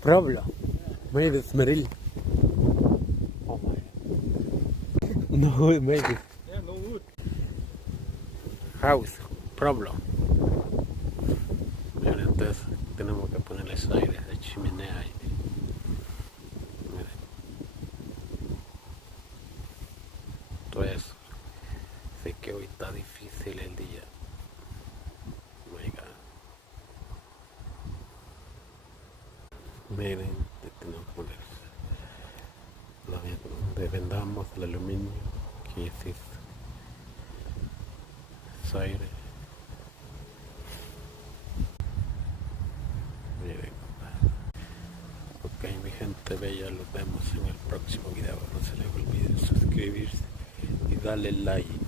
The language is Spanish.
problem. Maybe Smeril. Oh my. No, maybe. Yeah, no wood. House problem. Miren, entonces tenemos que ponerles aire de chimenea ahí. Miren. Todo eso. Sé que hoy está difícil el día. Oh my God. Miren, tenemos que poner vendamos el aluminio que es esto. Es aire. Miren, ok, mi gente bella, los vemos en el próximo video. No se les olvide suscribirse y darle like.